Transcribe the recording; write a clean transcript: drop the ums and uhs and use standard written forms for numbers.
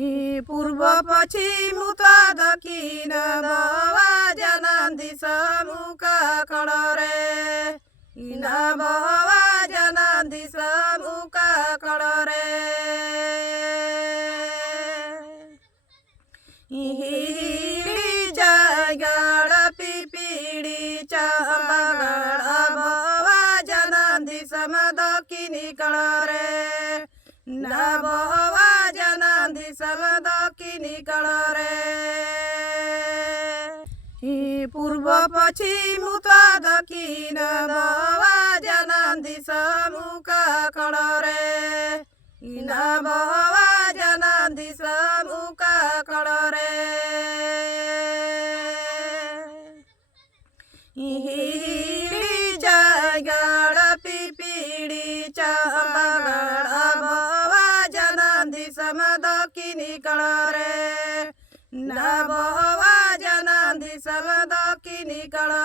पूर्व पश्चिम उत्तर दक्षिण बवा जनान दिशा मुका कडरे इना बवा जनान दिशा मुका कडरे हिडी जायगाड पिपिडी चम्बागाड बवा जनान दिशा दक्षिणी कडरे ना बवा जनान दिशा दक्षिणी कडरे पूर्व पश्चिम उत्तर दक्षिण बवा जनान दिशा मुका कडरे इना बवा जनान दिशा मुका कडरे हिडी जायगाड पिपिडी चम्बागाड बवा जनान दिशा दक्षिणी कडरे ना बवा जनान दिशा दक्षिणी कडरे